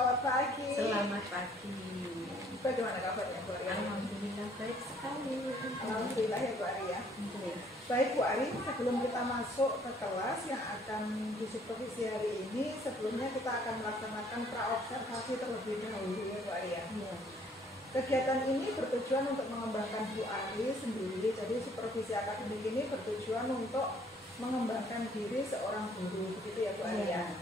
selamat pagi. Selamat pagi. Bagaimana kabarnya Bu Arya? Alhamdulillah baik sekali. Alhamdulillah ya Bu Arya. Baik Bu Ari, sebelum kita masuk ke kelas yang akan disupervisi hari ini, sebelumnya kita akan melaksanakan praobservasi terlebih dahulu ya Bu Arya. Ya. Kegiatan ini bertujuan untuk mengembangkan Bu Ari sendiri, jadi supervisi akademik ini bertujuan untuk mengembangkan diri seorang guru, begitu ya Bu Arya. Ya.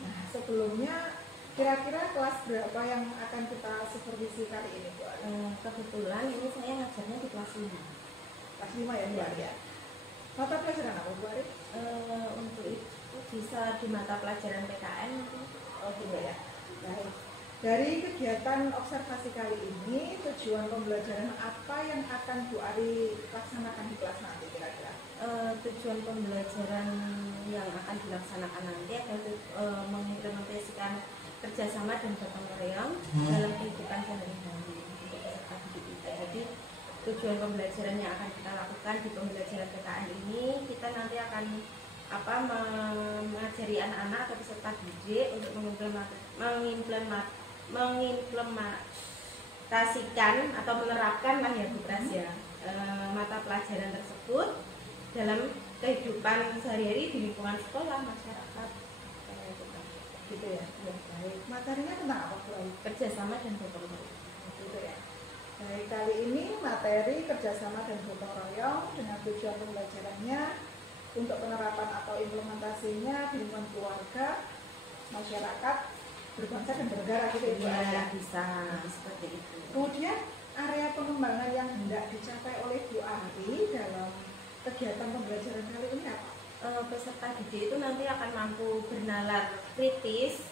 Nah, sebelumnya kira-kira kelas berapa yang akan kita supervisi kali ini Bu Ari? Kebetulan ini saya ngajarnya di kelas 5. Kelas 5 ya Bu Ari ya. Mata pelajaran apa Bu Ari? Untuk itu bisa di mata pelajaran PKN. Oh gitu ya. Baik. Dari kegiatan observasi kali ini, tujuan pembelajaran apa yang akan Bu Ari laksanakan di kelas nanti kira-kira? Tujuan pembelajaran yang akan dilaksanakan nanti adalah mengimplementasikan kerjasama dan gotong royong dalam kehidupan sehari-hari untuk peserta didik kita. Jadi tujuan pembelajaran yang akan kita lakukan di pembelajaran PKN ini, kita nanti akan mengajari anak-anak atau peserta didik untuk mengimplementasikan atau menerapkan lah ya Bu Pras ya, mata pelajaran tersebut dalam kehidupan sehari-hari di lingkungan sekolah, masyarakat, Gitu ya. Ya, baik. Materinya tentang apa Bu Ari? kerjasama dan gotong royong. Gitu ya. Baik, kali ini materi kerjasama dan gotong royong dengan tujuan pembelajarannya untuk penerapan atau implementasinya di lingkungan keluarga, masyarakat, berbangsa dan bernegara gitu ya Bu Ari. Ya, bisa seperti itu. Kemudian area pengembangan yang hendak dicapai oleh Bu Ari dalam kegiatan pembelajaran kali ini apa? Peserta didik itu nanti akan mampu bernalar kritis,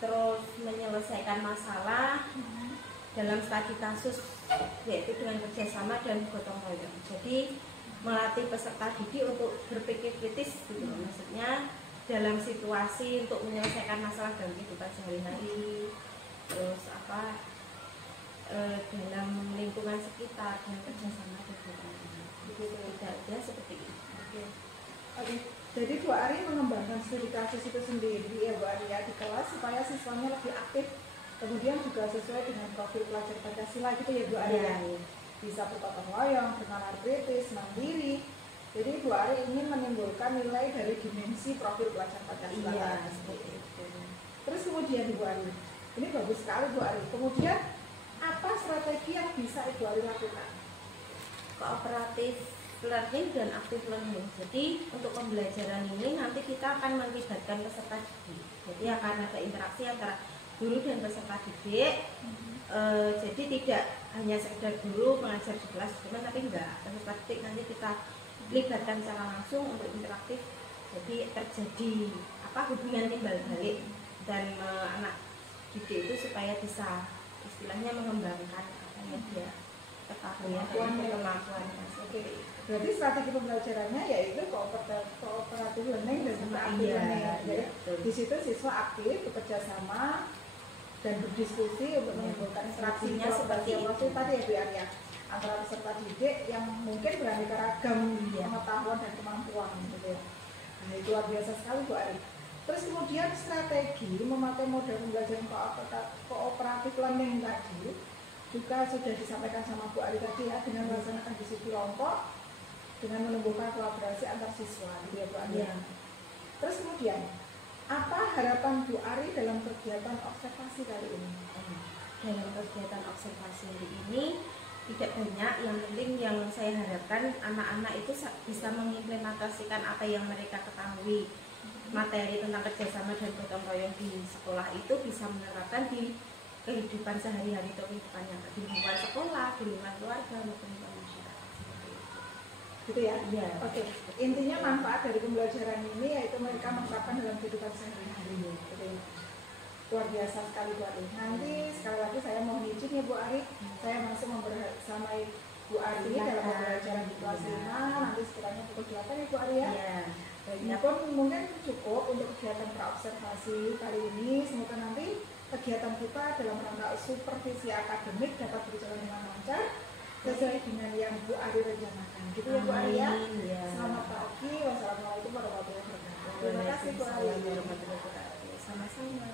terus menyelesaikan masalah dalam studi kasus, yaitu dengan kerjasama dan gotong royong. Jadi melatih peserta didik untuk berpikir kritis gitu, maksudnya dalam situasi untuk menyelesaikan masalah dalam kehidupan sehari-hari, terus dalam lingkungan sekitar dan kerjasama dan gotong royong. Tidak seperti itu. Oke. Jadi Bu Ari mengembangkan studi kasus itu sendiri ya Bu Ari ya di kelas supaya siswanya lebih aktif, kemudian juga sesuai dengan profil pelajar Pancasila gitu ya Bu Ari ya. Bisa bergotong royong, bernalar kritis, mandiri. Jadi Bu Ari ingin menimbulkan nilai dari dimensi profil pelajar Pancasila. Iya, seperti itu. Terus kemudian Bu Ari, ini bagus sekali Bu Ari. Kemudian apa strategi yang bisa Ibu Ari lakukan? Kooperatif learning dan active learning. Jadi untuk pembelajaran ini nanti kita akan melibatkan peserta didik. Jadi akan ada interaksi antara guru dan peserta didik. Jadi tidak hanya sekedar guru mengajar di kelas, tapi enggak. Peserta didik nanti kita libatkan secara langsung untuk interaktif. Jadi terjadi hubungan timbal balik dan anak didik itu supaya bisa istilahnya mengembangkan dia ketahuan dan kemampuan. Berarti strategi pembelajarannya yaitu kooperatif learning dan juga active learning. Jadi di situ siswa aktif bekerja sama dan berdiskusi untuk menimbulkan interaksinya seperti itu tadi ya Bu Ari ya, antara peserta didik yang mungkin beraneka ragam pengetahuan dan kemampuan gitu ya. Nah, itu luar biasa sekali Bu Ari. Terus kemudian strategi memakai model pembelajaran kooperatif learning tadi juga sudah disampaikan sama Bu Ari tadi ya, dengan melaksanakan diskusi kelompok dengan menumbuhkan kolaborasi antar siswa gitu ya Bu Ari. Ya. Terus kemudian apa harapan Bu Ari dalam kegiatan observasi kali ini? Dalam kegiatan observasi hari ini tidak banyak, yang penting yang saya harapkan anak-anak itu bisa mengimplementasikan apa yang mereka ketahui, materi tentang kerjasama dan gotong royong di sekolah itu bisa menerapkan di kehidupan sehari-hari atau kehidupan yang di lingkungan sekolah, di lingkungan keluarga maupun lingkungan masyarakat. Gitu ya? Iya. Oke. Intinya manfaat dari pembelajaran ini yaitu mereka menerapkan dalam kehidupan sehari-hari. Gitu. Luar biasa sekali Bu Ari. Nanti sekali lagi saya mohon izin ya Bu Ari, saya masih membersamai Bu Ari dalam pembelajaran di kelas 5 nanti sekiranya pukul 8 ya Bu Ari ya. Iya. Ini pun mungkin cukup untuk kegiatan praobservasi kali ini. Semoga nanti kegiatan kita dalam rangka supervisi akademik dapat berjalan dengan lancar sesuai dengan yang Bu Ari rencanakan. Gitu ya Bu Ari ya. Selamat pagi. Wassalamualaikum warahmatullahi wabarakatuh. Terima kasih Bu Ari. Sama-sama.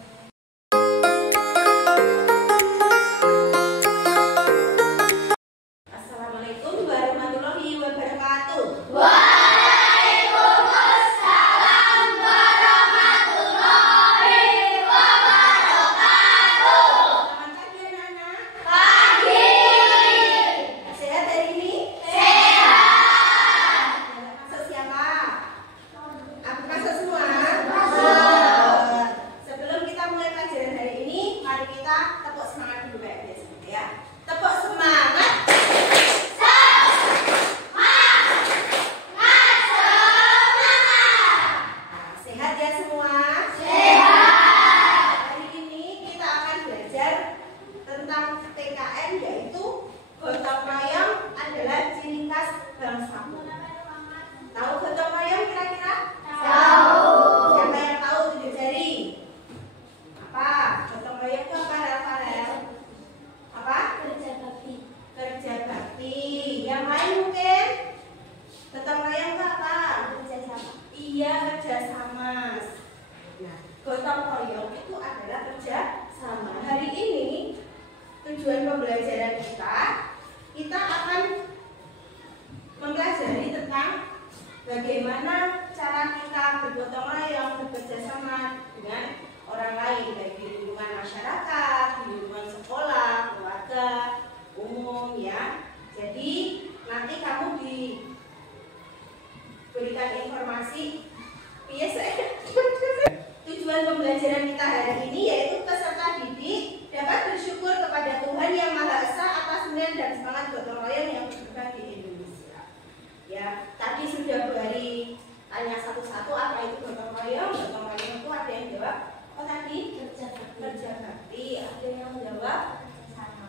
tadi sudah Bu Ari tanya satu-satu apa itu gotong royong. Gotong royong itu ada yang jawab apa tadi? Kerja bakti. Ada yang menjawab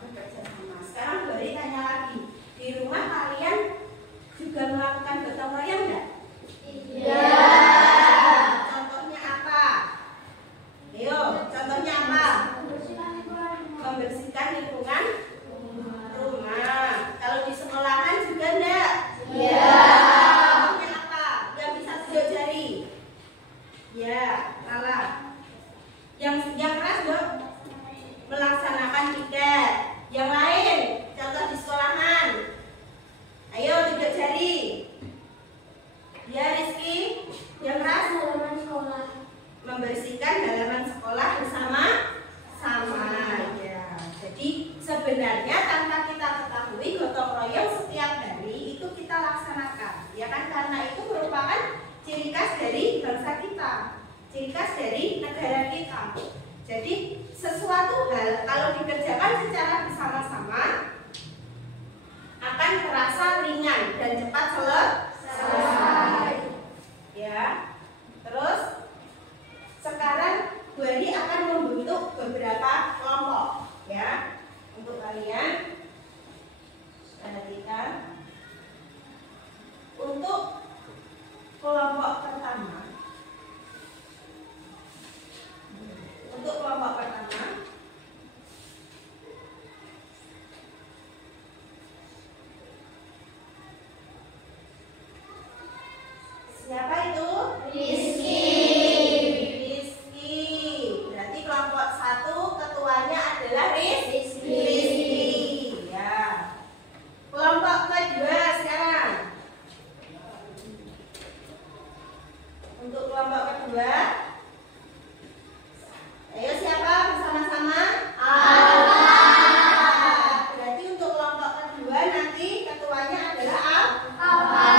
bekerja sama. Sekarang Bu Ari tanya lagi, di rumah kalian juga melakukan gotong royong enggak? Iya. Contohnya apa? Ayo, contohnya apa? Membersihkan lingkungan rumah. Kalau di sekolahan juga enggak? Iya. Contohnya apa? Yang bisa tunjuk jari? Ya, Lala. Yang keras Bu, melaksanakan piket. Yang lain, contoh di sekolahan. Ayo tunjuk jari. Ya Rizky, yang keras membersihkan halaman sekolah bersama-sama. Ya, jadi sebenarnya tanpa kita ketahui gotong royong setiap hari itu kita laksanakan, ya kan? Karena itu merupakan ciri khas dari bangsa kita, ciri khas dari negara kita. Jadi sesuatu hal kalau dikerjakan secara bersama-sama akan terasa ringan dan cepat selesai. Ya, terus sekarang Bu Ari akan membentuk beberapa kelompok, ya, untuk kalian perhatikan. Untuk kelompok pertama, siapa itu? Rizky. Berarti kelompok 1 ketuanya adalah Rizky. Ya. Kelompok kedua sekarang. Untuk kelompok kedua, ayo siapa bersama-sama? Berarti untuk kelompok kedua nanti ketuanya adalah Alfa.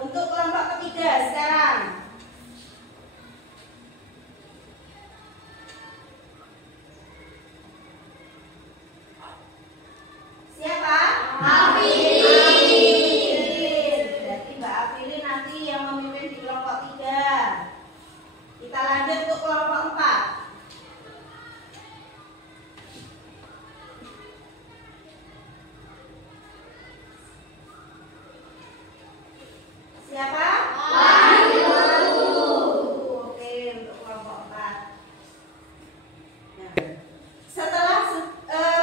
Untuk kelompok ketiga sekarang, siapa? Berarti Mbak Afilin nanti yang memimpin di kelompok 3. Kita lanjut untuk kelompok 4. Siapa? Oke, untuk kelompok 4. Nah, setelah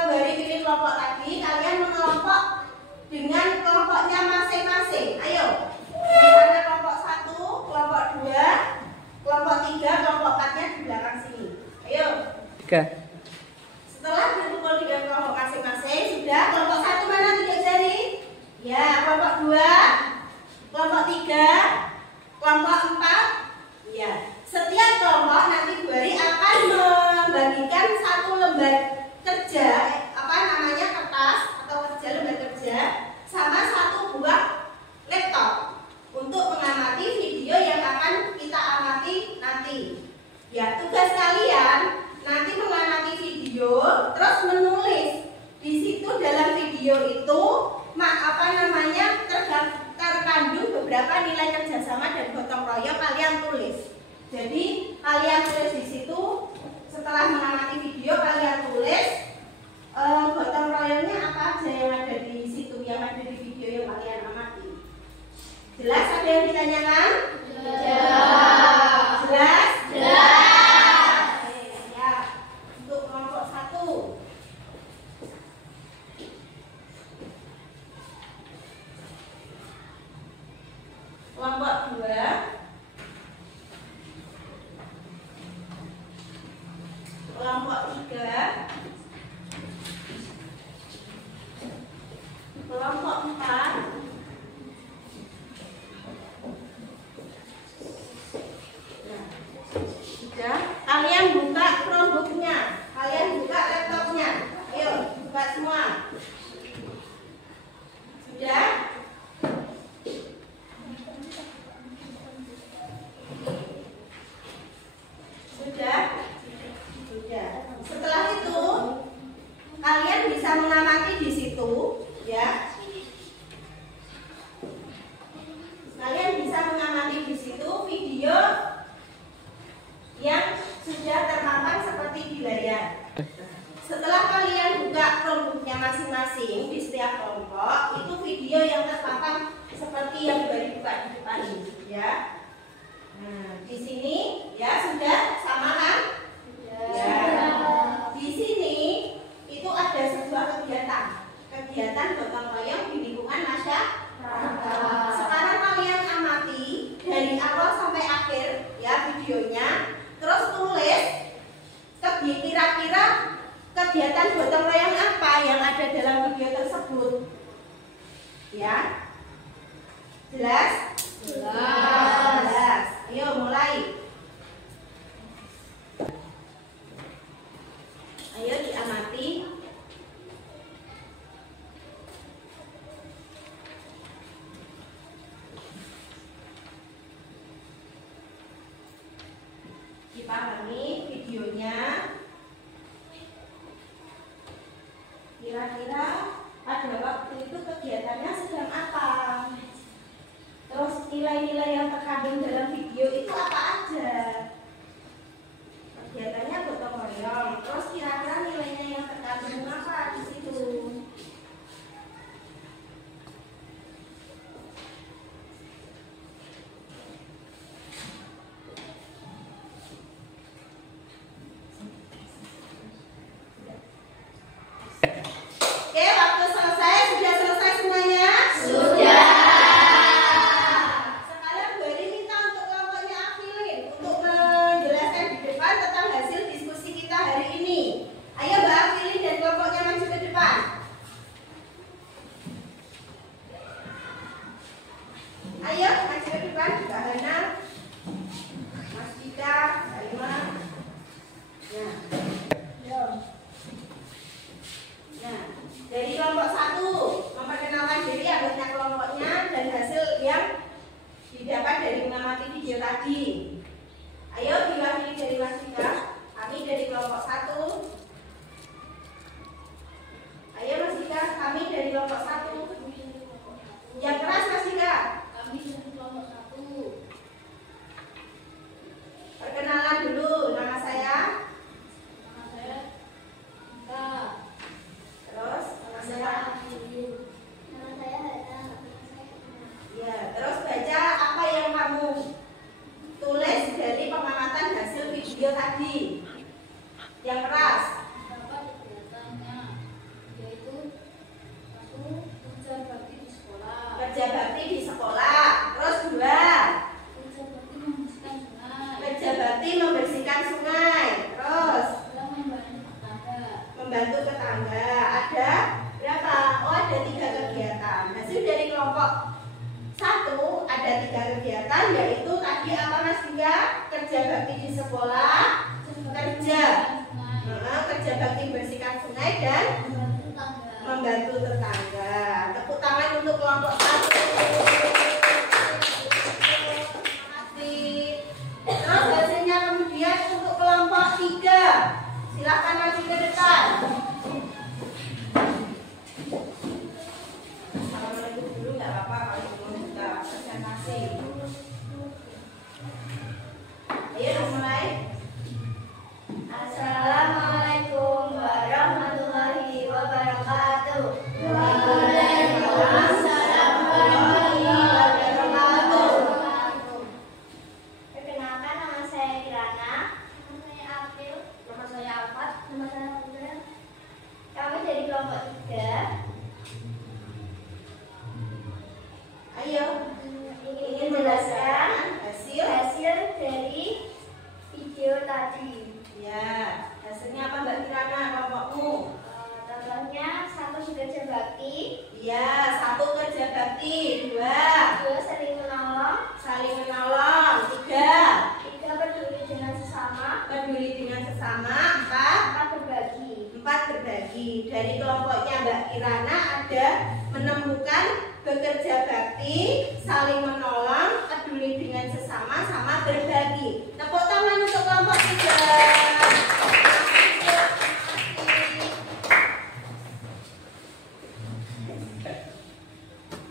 beri pilih kelompok tadi, kalian mengelompok dengan kelompoknya masing-masing. Ayo, misalnya kelompok 1, kelompok 2, kelompok 3, kelompok 4-nya di belakang sini. Ayo. Oke. Setelah berkumpul dengan kelompok masing-masing, sudah kelompok 1 mana tunjuk jari? Ya, kelompok 2, kelompok 3, kelompok 4. Ya, setiap kelompok nanti Bu Ari akan membagikan satu lembar kerja, kertas atau kerja lembar kerja, sama satu buah laptop untuk mengamati video yang akan kita amati nanti. Ya, tugas kalian nanti mengamati video, terus menulis di situ dalam video itu terkandung beberapa nilai kerjasama dan gotong royong kalian tulis. Jadi kalian tulis di situ, setelah mengamati video kalian tulis gotong royongnya apa aja yang ada di situ, yang ada di video yang kalian amati. Jelas? Ada yang ditanyakan? Jelas? Ya. Untuk kelompok 1. Kelompok 2. Kelompok 3. Kelompok 4. yang ada dalam video tersebut? Ya, jelas? Jelas. Ayo mulai. Ayo diamati. Dipahami videonya. Kira-kira pada waktu itu kegiatannya sedang apa? Terus nilai-nilai yang terkandung dalam video itu apa aja? Kegiatannya gotong royong. Terus kira-kira nilainya yang terkandung apa di situ? Oke, waktu selesai. Sudah selesai semuanya? Sudah. Sekarang Bu Eri minta untuk kelompoknya Afilin untuk menjelaskan di depan tentang hasil diskusi kita hari ini. Ayo Mbak Afilin dan kelompoknya maju ke depan. Ayo maju ke depan, Mbak Hana, Mas Dika, Mbak Ima. Nah, dari kelompok 1 memperkenalkan diri anggota kelompoknya dan hasil yang didapat dari mengamati video tadi. Ayo diwakili dari Mas Dika. Kami dari kelompok 1. Ayo Mas Dika, kami dari kelompok 1. Yang keras Mas Dika. Kami dari kelompok 1. Perkenalan dulu, nama saya. Nama saya Dika. Terus nama saya. Nama saya Hana. Ya, terus baca apa yang kamu tulis dari pengamatan hasil video tadi. Yang keras. Dapat kegiatannya yaitu 1. Kerja bakti di sekolah. Kerja bakti di sekolah. Terus 2. Kerja bakti membersihkan sungai. Kerja bakti membersihkan sungai. Terus 2. Membantu tetangga. membantu tetangga. Ada berapa? Oh, ada 3 kegiatan. Hasil dari kelompok 1 ada 3 kegiatan, yaitu tadi apa Mas Dika? Kerja bakti di sekolah, kerja bakti membersihkan sungai dan Membantu tetangga. membantu tetangga. Tepuk tangan untuk kelompok 1. Terima kasih. Terus hasilnya kemudian untuk kelompok 3. Silakan maju ke depan. Assalamualaikum dulu nggak apa-apa kalau belum kita presentasi. Ayo mulai. Assalamualaikum warahmatullahi wabarakatuh. Waalaikumsalam warahmatullahi wabarakatuh. Perkenalkan, nama saya Kirana. Nama saya April. Nama saya Alfat. Nama saya Putri. Kami dari kelompok 3. Ayo Ingin menjelaskan hasil. dari video tadi. Ya, hasilnya apa Mbak Kirana kelompokmu? Contohnya 1 kerja bakti, Iya, 1 kerja bakti, 2 2 saling menolong, saling menolong, 3 3 peduli dengan sesama, peduli dengan sesama, 4 berbagi. berbagi. Dari kelompoknya Mbak Kirana ada menemukan bekerja bakti, saling menolong, peduli dengan sesama, sama berbagi. Tepuk tangan untuk kelompok 3.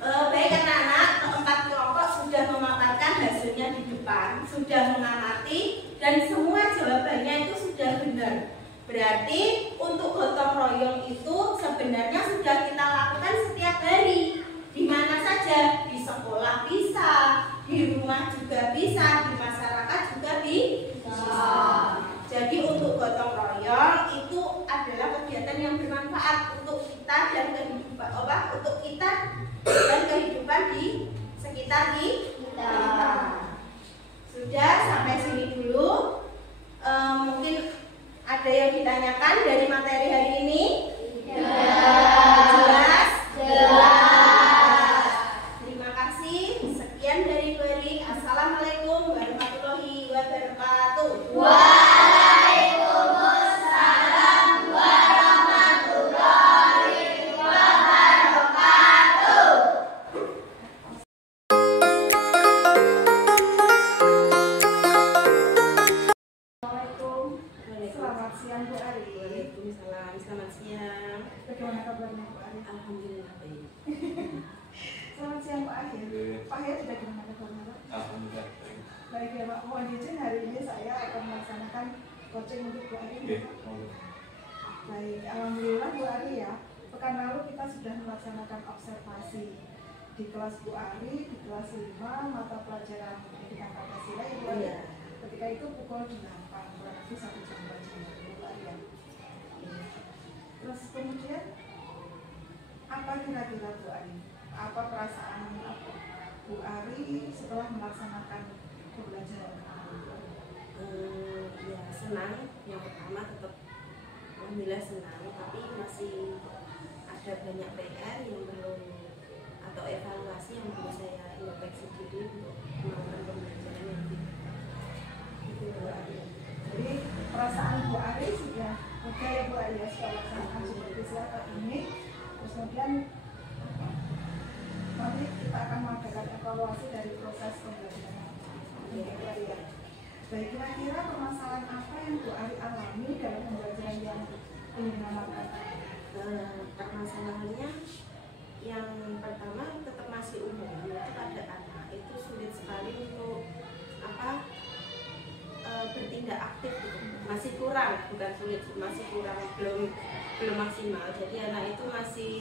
Baik anak-anak, keempat kelompok sudah memaparkan hasilnya di depan, sudah mengamati, dan semua jawabannya itu sudah benar. Berarti untuk gotong royong itu sebenarnya sudah kita lakukan setiap hari. Di mana saja, di sekolah bisa, di rumah juga bisa, di masyarakat juga bisa. Jadi untuk gotong royong itu adalah kegiatan yang bermanfaat untuk kita dan kehidupan, untuk kita dan kehidupan di sekitar kita. Sudah sampai sini dulu. Mungkin ada yang ditanyakan dari materi hari ini? Ya. siang Bu Ari. Waalaikumsalam, selamat siang. Bagaimana kabarnya Bu Ari? Alhamdulillah baik. Selamat siang Pak Akhir. Pak Akhir sudah gimana kabarnya Pak? Alhamdulillah baik. Baik ya Pak, mohon izin hari ini saya akan melaksanakan coaching untuk Bu Ari. Baik, alhamdulillah Bu Ari ya. Pekan lalu kita sudah melaksanakan observasi di kelas Bu Ari, di kelas 5 mata pelajaran pendidikan Pancasila ya Bu Ari. Iya. Ketika itu pukul 8, kurang lebih 1 jam belajar Bu Ari ya. Terus kemudian apa kira-kira Bu Ari? Apa perasaan Bu Ari setelah melaksanakan pembelajaran kemarin? Ya senang. Yang pertama tetap alhamdulillah senang, tapi masih ada banyak PR yang belum atau evaluasi yang perlu saya introspeksi diri untuk melakukan pembelajaran yang lebih Itu Bu Ari. Jadi perasaan Bu Ari sudah oke ya Bu Ari ya, sudah melaksanakan seperti siapa ini. Terus kemudian nanti kita akan mengadakan evaluasi dari proses pembelajaran. Oke Bu Ari ya. Baik, kira-kira permasalahan apa yang Bu Ari alami dalam pembelajaran yang ingin dilakukan? Permasalahannya yang pertama tetap masih umum, yaitu pada anak itu sulit sekali untuk bertindak aktif gitu. Masih kurang, bukan sulit, masih kurang, belum maksimal. Jadi anak itu masih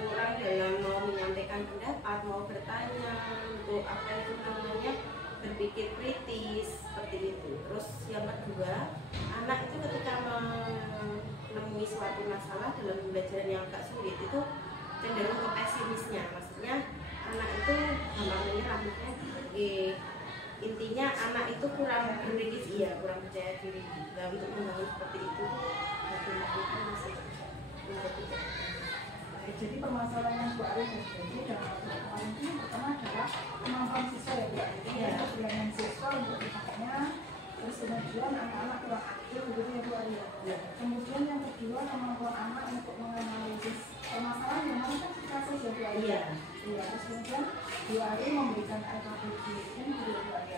kurang dalam mau menyampaikan pendapat, mau bertanya, untuk apa itu namanya berpikir kritis seperti itu. Terus yang kedua, anak itu ketika menemui suatu masalah dalam pembelajaran yang agak sulit itu cenderung ke pesimisnya. Maksudnya anak itu gampang menyerah, intinya anak itu kurang berpikir, kurang percaya diri. Dan untuk membangun seperti itu bagaimana masih tidak. Jadi permasalahan yang Bu Ari terjadi dalam pertemuan ini pertama adalah kemampuan siswa ya Bu Ari. Keberanian siswa untuk bertanya, terus kemudian anak-anak kurang aktif begitu ya Bu Ari. Kemudian yang kedua kemampuan anak untuk menganalisis permasalahan yang mana kan kasus ya Bu Ari. Terus kemudian Bu Ari memberikan RKPG kan gitu ya Bu Ari.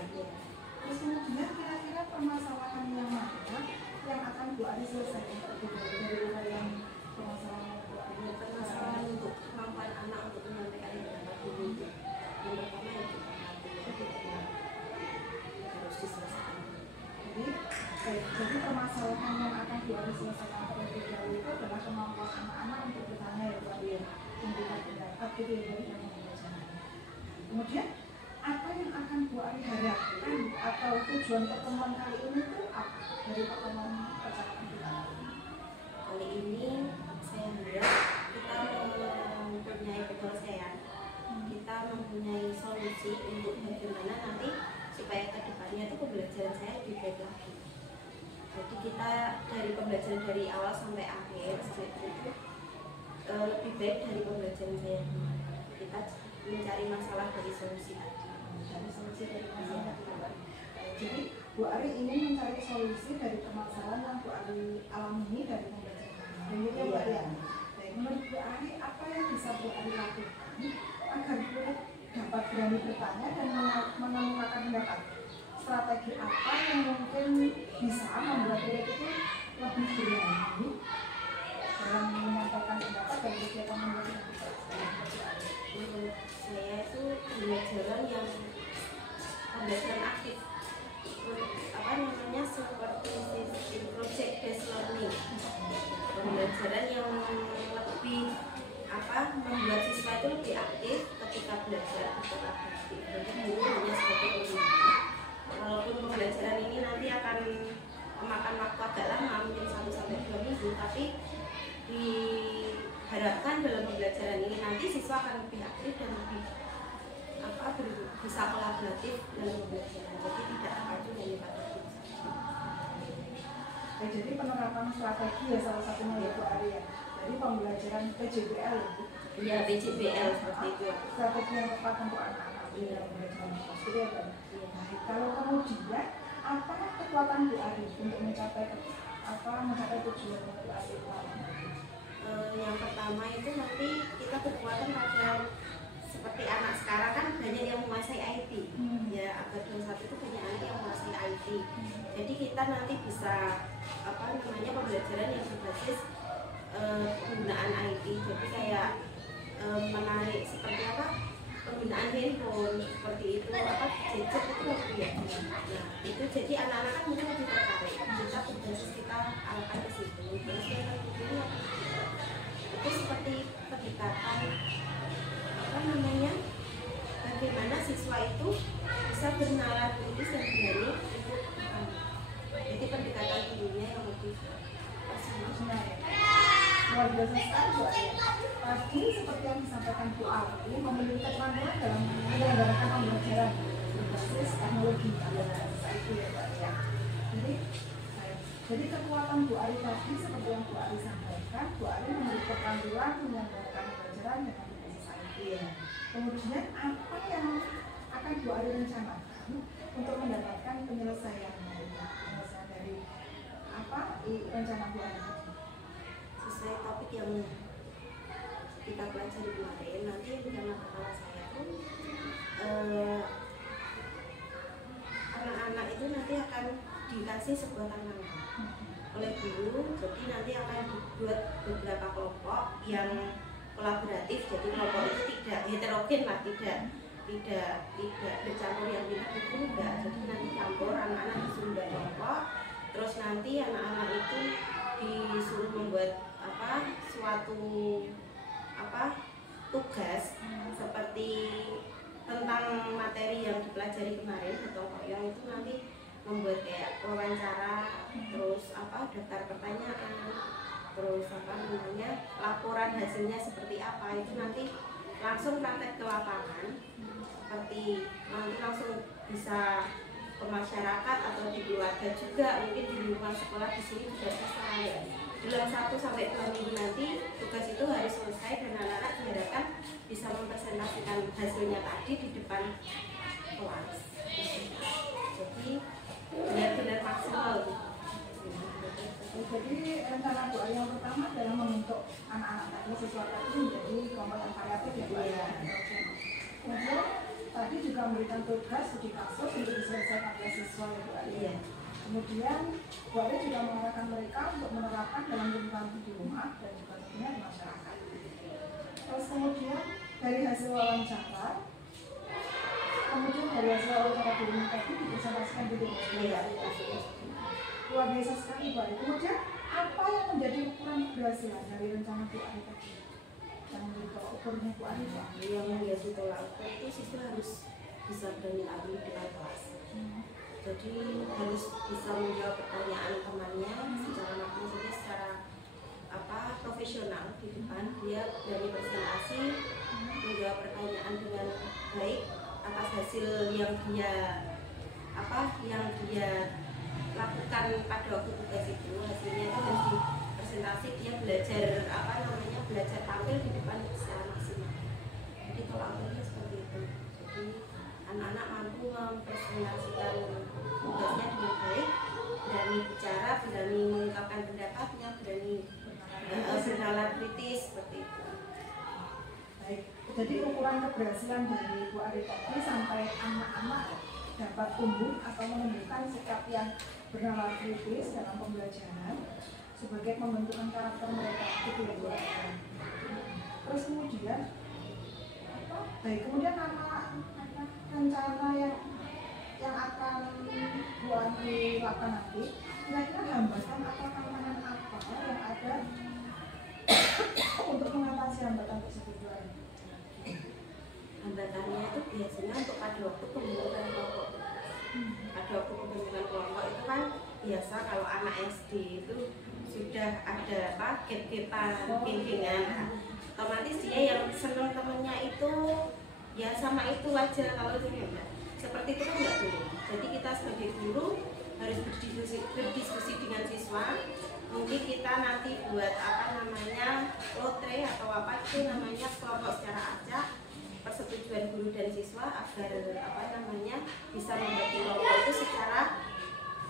Terus kemudian kira-kira permasalahan yang mana yang akan Bu Ari selesaikan dari yang permasalahan permasalahan untuk kemampuan anak untuk menyampaikan pendapat dulu. Yang pertama itu harus diselesaikan. Jadi permasalahan yang akan Bu Ari selesaikan terlebih dahulu itu adalah kemampuan anak-anak untuk bertanya ya Bu Ari, memberikan pendapat gitu ya dari yang pembelajaran. Kemudian apa yang akan Bu Ari harapkan atau tujuan pertemuan kali ini itu apa dari pertemuan percakapan kita? Kali ini saya harap kita mempunyai penyelesaian, kita mempunyai solusi untuk bagaimana nanti supaya kedepannya itu pembelajaran saya lebih baik lagi. Jadi kita dari pembelajaran dari awal sampai akhir sampai itu lebih baik dari pembelajaran saya. Kita mencari masalah dari solusi tadi. Mencari solusi dari masalah. Jadi Bu Ari ingin mencari solusi dari permasalahan yang Bu Ari alami dari pembelajaran. Ini ya Bu Ari. Menurut Bu Ari, apa yang bisa Bu Ari lakukan agar Bu Ari dapat berani bertanya dan menemukan pendapat? Strategi apa yang mungkin bisa membuat Bu Ari itu lebih berani dalam menyampaikan pendapat dan kegiatan pembelajaran? Menurut saya itu pembelajaran yang pembelajaran aktif, seperti sistem project based learning, pembelajaran yang lebih membuat siswa itu lebih aktif ketika belajar tetap aktif. Jadi guru hanya sebagai pendidik. Walaupun pembelajaran ini nanti akan memakan waktu agak lama, mungkin 1-2 minggu, tapi diharapkan dalam pembelajaran ini nanti siswa akan lebih aktif dan lebih bisa kolaboratif dalam pembelajaran. Jadi tidak terpacu hanya pada jadi penerapan strategi ya salah satunya ya Bu Ari ya. Jadi pembelajaran PJBL ya, PJBL seperti itu. Strategi yang tepat untuk anak-anak. Iya, pasti ya Pak. Baik, kalau kemudian apa kekuatan Bu Ari untuk mencapai tujuan Bu Ari? Yang pertama itu nanti kita berkekuatan pada seperti anak sekarang kan banyak yang menguasai IT. Ya, abad 21 itu banyak anak yang menguasai IT. Jadi kita nanti bisa pembelajaran yang berbasis penggunaan IT. Jadi kayak menarik seperti penggunaan handphone seperti itu, gadget itu lebih ya. Nah, itu jadi anak-anak kan mungkin lebih tertarik. Kita berbasis kita arahkan ke situ. Terus yang kedua itu seperti pendekatan bagaimana siswa itu bisa bernalar kritis dan berani untuk jadi pendekatan gurunya yang lebih personal. Luar biasa sekali Bu Ari. Tadi seperti yang disampaikan Bu Ari, memiliki keterampilan dalam menyelenggarakan pembelajaran berbasis teknologi itu ya Bu Ari. Jadi kekuatan Bu Ari tadi seperti yang Bu Ari sampaikan, Bu Ari memiliki keterampilan menyelenggarakan pembelajaran dengan berbasis IT. Kemudian apa yang akan Bu Ari rencanakan untuk mendapatkan penyelesaian dari rencana Bu Ari? Sesuai topik yang kita pelajari kemarin, nanti rencana kepala saya pun anak-anak itu nanti akan dikasih sebuah tantangan oleh guru. Jadi nanti akan dibuat beberapa kelompok yang kolaboratif. Jadi kelompok itu tidak heterogen lah, tidak bercampur yang kita itu enggak. Jadi nanti campur, anak-anak disuruh buat kelompok. Terus nanti anak-anak itu disuruh membuat suatu tugas seperti tentang materi yang dipelajari kemarin atau yang itu nanti membuat kayak wawancara, terus daftar pertanyaan, terus laporan hasilnya seperti apa, itu nanti langsung praktek ke lapangan, seperti nanti langsung bisa ke masyarakat atau di keluarga juga, mungkin di lingkungan sekolah di sini juga bisa ya. Dalam 1 sampai 2 minggu nanti tugas itu harus selesai dan anak-anak diharapkan bisa mempresentasikan hasilnya tadi di depan kelas. Jadi benar-benar maksimal. Jadi rencana Bu Ari yang pertama adalah membentuk anak-anak tadi siswa tadi menjadi kelompok yang variatif ya Bu Ari. Kemudian tadi juga memberikan tugas studi kasus untuk diselesaikan oleh siswa ya Bu Ari. Kemudian Bu Ari juga mengarahkan mereka untuk menerapkan dalam lingkungan di rumah dan juga tentunya di masyarakat. Terus kemudian dari hasil wawancara di rumah tadi dipresentasikan di rumah. Luar biasa sekali Bu Ari. Kemudian apa yang menjadi ukuran keberhasilan dari rencana Bu Ari tadi? Yang menjadi ukurnya Bu Ari Bu Ari? Yang menjadi tolak ukur itu siswa harus bisa berani ambil di kelas. Jadi harus bisa menjawab pertanyaan temannya secara maksudnya secara profesional di depan. Dia berani presentasi, menjawab pertanyaan dengan baik atas hasil yang dia lakukan pada waktu tugas itu. Hasilnya itu harus presentasi, dia belajar belajar tampil di depan secara maksimal. Jadi tolak ukurnya seperti itu. Jadi anak-anak mampu mempresentasikan tugasnya dengan baik, berani bicara, berani mengungkapkan pendapatnya, berani bernalar kritis seperti itu. Baik, jadi ukuran keberhasilan dari Bu Ari tadi sampai anak-anak dapat tumbuh atau menumbuhkan sikap yang bernalar kritis dalam pembelajaran sebagai pembentukan karakter mereka itu ya Bu Ari. Terus kemudian kemudian rencana yang akan Bu Ari lakukan nanti, kira-kira hambatan atau tantangan apa yang ada untuk mengatasi hambatan tersebut Bu Ari? Hambatannya itu biasanya untuk pada waktu pembentukan kelompok. Pada waktu pembentukan kelompok itu kan biasa kalau anak SD itu sudah ada gap-gapan, geng-gengan. Otomatis dia yang senang temennya itu ya sama itu aja, kalau itu enggak. Seperti itu kan enggak boleh. Jadi kita sebagai guru harus berdiskusi dengan siswa. Mungkin kita nanti buat lotre atau itu namanya kelompok secara acak, persetujuan guru dan siswa agar bisa membuat kelompok itu secara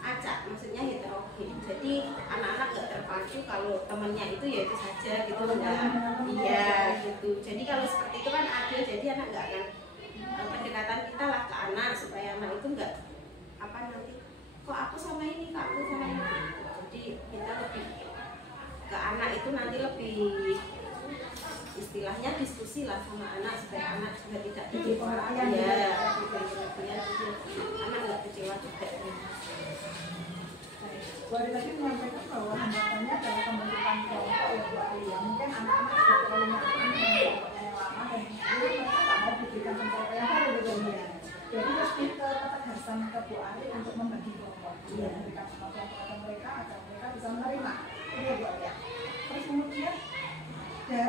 acak, maksudnya heterogen. Jadi anak-anak nggak terpaut pacu kalau temennya itu ya itu saja gitu enggak. Iya gitu. Jadi kalau seperti itu kan adil, jadi anak nggak akan pendekatan kita lah ke anak supaya anak itu enggak apa nanti kok aku sama ini, kok aku sama ini. Jadi kita lebih ke anak itu nanti lebih istilahnya diskusi lah sama anak supaya anak juga tidak kecewa. Ya, anak nggak kecewa juga. Bu Ari tadi menyampaikan bahwa hambatannya adalah pembentukan kelompok ya Bu Ari ya. Mungkin anak-anak sudah terlalu melakukan kelompoknya yang lama dan kemudian mereka nggak mau diberikan pencapaian baru gitu ya. Jadi harus kita ketegasan ke Bu Ari untuk membagi kelompok, memberikan sesuatu kepada mereka agar mereka bisa menerima. Ini ya Bu Ari ya. Terus kemudian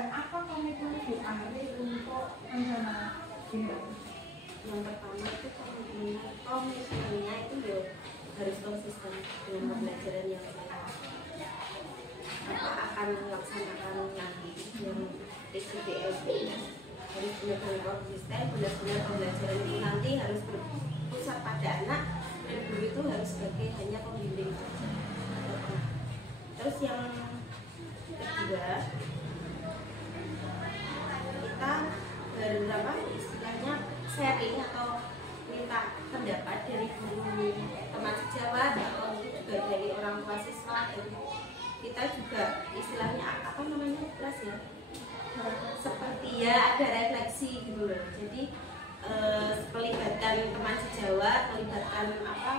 apa komitmen Bu Ari untuk rencana ini? Yang pertama itu komitmennya itu ya harus konsisten dengan pembelajaran yang saya akan melaksanakan nanti yang SDL harus benar-benar konsisten, benar-benar pembelajaran itu nanti harus berpusat pada anak dan guru itu harus sebagai hanya pembimbing saja. Terus yang kedua, kita berapa istilahnya sharing atau minta pendapat dari guru teman sejawat atau juga dari orang tua siswa. Kita juga istilahnya apa namanya kelas ya, seperti ya ada refleksi gitu loh. Jadi melibatkan teman sejawat, melibatkan apa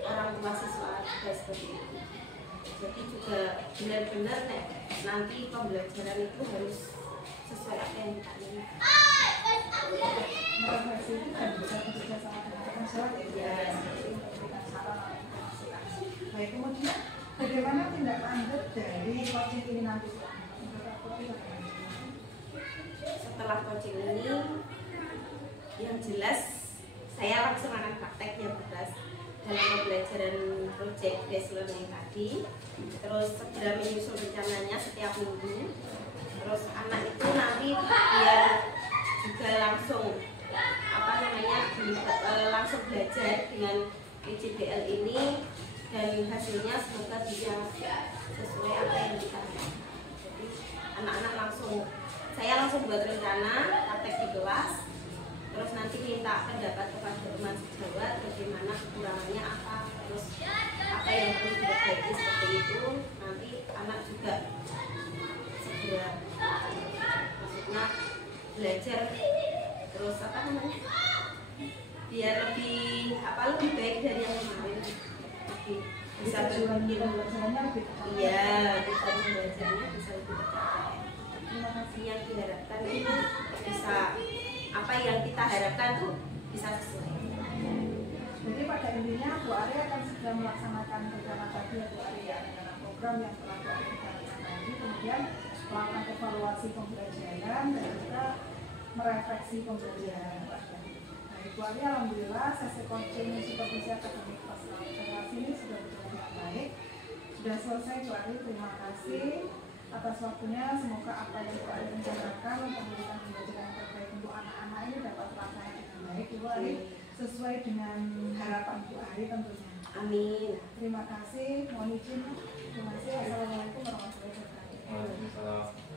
orang tua siswa juga seperti itu. Jadi juga benar-benar nanti pembelajaran itu harus sesuai apa yang kita ingin. Merefleksi itu kan bisa bekerja sama dengan teman sejawat ya, memberikan saran. Baik, kemudian bagaimana tindak lanjut dari coaching ini nanti? Setelah coaching ini, yang jelas saya langsung akan praktek yang jelas dalam pembelajaran project based learning tadi. Terus segera menyusun rencananya setiap minggu. Terus anak itu nanti biar juga langsung apa namanya langsung belajar dengan PJBL ini dan hasilnya semoga bisa sesuai apa yang kita harapkan. Jadi anak-anak saya langsung buat rencana praktek di kelas, terus nanti minta pendapat kepada teman sejawat bagaimana kekurangannya apa, terus apa yang perlu diperbaiki seperti itu. Nanti anak juga segera maksudnya belajar terus apa namanya biar lebih baik dari yang kemarin, lebih bisa berpikir iya bisa belajarnya bisa lebih tercapai. Terima kasih yang diharapkan itu bisa apa yang kita harapkan tuh bisa sesuai. Jadi pada intinya Bu Ari akan segera melaksanakan rencana tadi ya Bu Ari ya, dengan program yang telah Bu Ari rencanakan tadi, kemudian melakukan evaluasi pembelajaran dan juga merefleksi pembelajaran. Baik Bu Ari, alhamdulillah sesi coaching supervisi akademik kelas ini sudah berjalan dengan baik, sudah selesai Bu Ari. Terima kasih atas waktunya. Semoga apa yang Bu Ari rencanakan untuk memberikan pembelajaran yang terbaik untuk anak-anak ini dapat terlaksana dengan baik Bu Ari, sesuai dengan harapan Bu Ari tentunya. Amin. Terima kasih. Mohon izin. Terima kasih. Assalamualaikum warahmatullahi wabarakatuh. Waalaikumsalam.